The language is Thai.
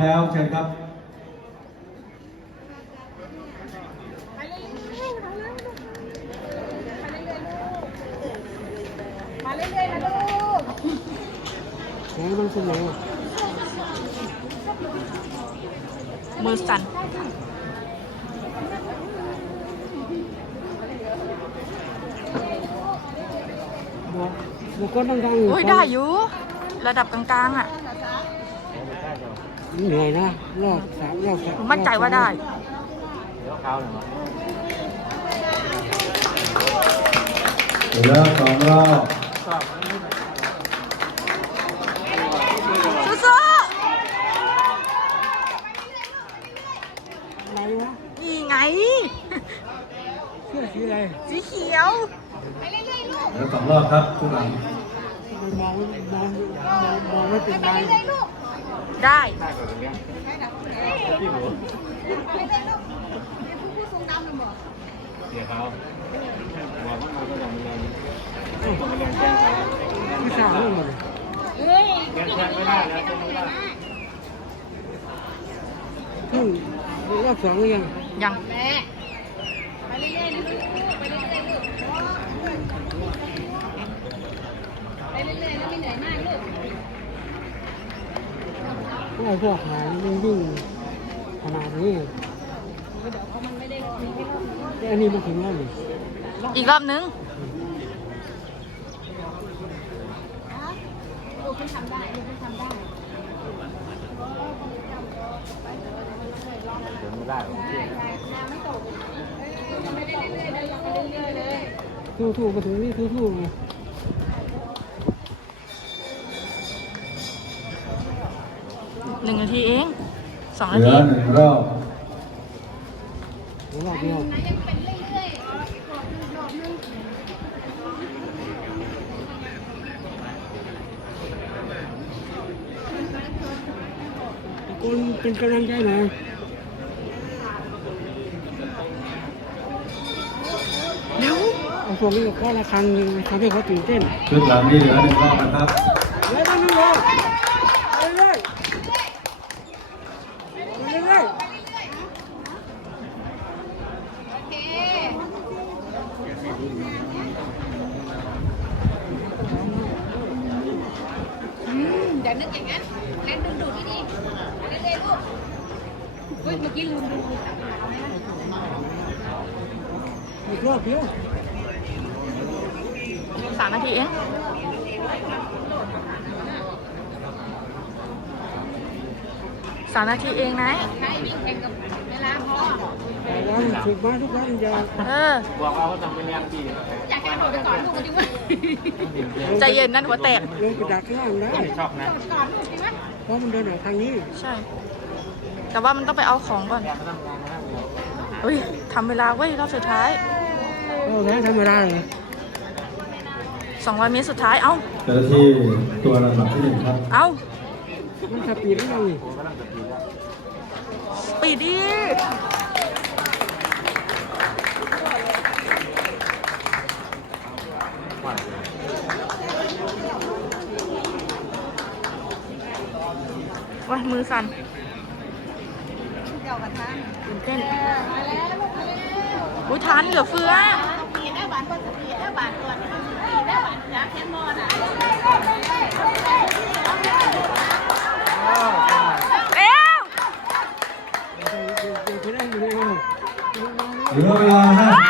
แล้วเชิญครับมาเรื่อยๆนะลูกไหนมันเป็นไหนอะมือสั่นบอกบอกก็ดังๆโอ้ยได้อยู่ ระดับกลางๆอะ เหนื่อยนะรอบสามรอบสามผมมั่นใจว่าได้เหลือสองรอบสู้อะไรวะๆนี่ไง เสื้อสีอะไรสีเขียวเหลือสองรอบครับทุกหลังมันมองมองมองมองไม่เป็นไร ได้เดี๋ยวเขาบอกว่าเราก็ต้องเรียนไม่ทราบเรื่องมันเฮ้ยเรียนแทนไม่ได้แล้วใช่ไหมล่ะเพิ่งรอบสองหรือยังยังแม่ไปเรื่อยๆนะลูกไปเรื่อยๆลูกไปเรื่อยๆแล้วไม่เหนื่อยมากลูก พวก ไอ้พวกหายมันวิ่งขนาดนี้แต่อันนี้มันถึงแล้วนี่อีกรอบนึงลูกคุณทำได้ลูกคุณทำได้เดี๋ยวไม่ได้ได้ได้น้ำไม่ตกไปเรื่อยๆเลยไปเรื่อยๆเลยทู่ๆมาถึงนี่ทู่ๆไง หนึ่งนาทีเองสองเหนาลืทีอหนึ่งรอบรอบเดียวนะยังเป็นเรื่อยๆรอบนึงรอบนึงตะโกนเป็นกำลังใจหน่อยเร็วเอาพวกนี้กับข้อละครังหนึ่งทำให้เขาตื่นเต้นชุดหลังนี่เหลือหนึ่งรอบนะครับเรื่อยๆเรื่อยๆเรื่อยๆเรื่อย โอเคอืม อย่านึกอย่างนั้นเล่นดึงดูดดีๆไปเรื่อยๆลูกเฮ้ยเมื่อกี้ลืมดูจับขาไหมล่ะๆอีกรอบเดียวสามนาทีเองสามนาทีเองนะใช่วิ่งแข่งกับเวลาพอ วันฝึกมาทุกวันอย่าเออบอกว่าเขาต้องไปเรียนปีอยากแข่งโดดไปก่อนลูกกันดีกว่าใจเย็นนั่นหัวแตกลงไปดักข้างล่างได้ชอบนะโดดก่อนลูกดีไหมเพราะมันเดินออกทางนี้ ใช่ แต่ว่ามันต้องไปเอาของก่อนเฮ้ยทำเวลาเว้ยรอบสุดท้ายโอ้แพ้ธรรมดาเลย200เมตรสุดท้าย เอ้าเจ้าหน้าที่ตัวลำดับที่หนึ่งครับ เอ้ามันสปีดแล้วนี่ปีดี ว้ามือสั่นเก่ากับท่านตื่นเต้นมาแล้วลูกมาแล้วอุ้ยทานเหลือเฟือสปีดได้บาทก็สปีดได้บาทก่อนสปีดได้บาทอยากแข่งบอลอะ เดี๋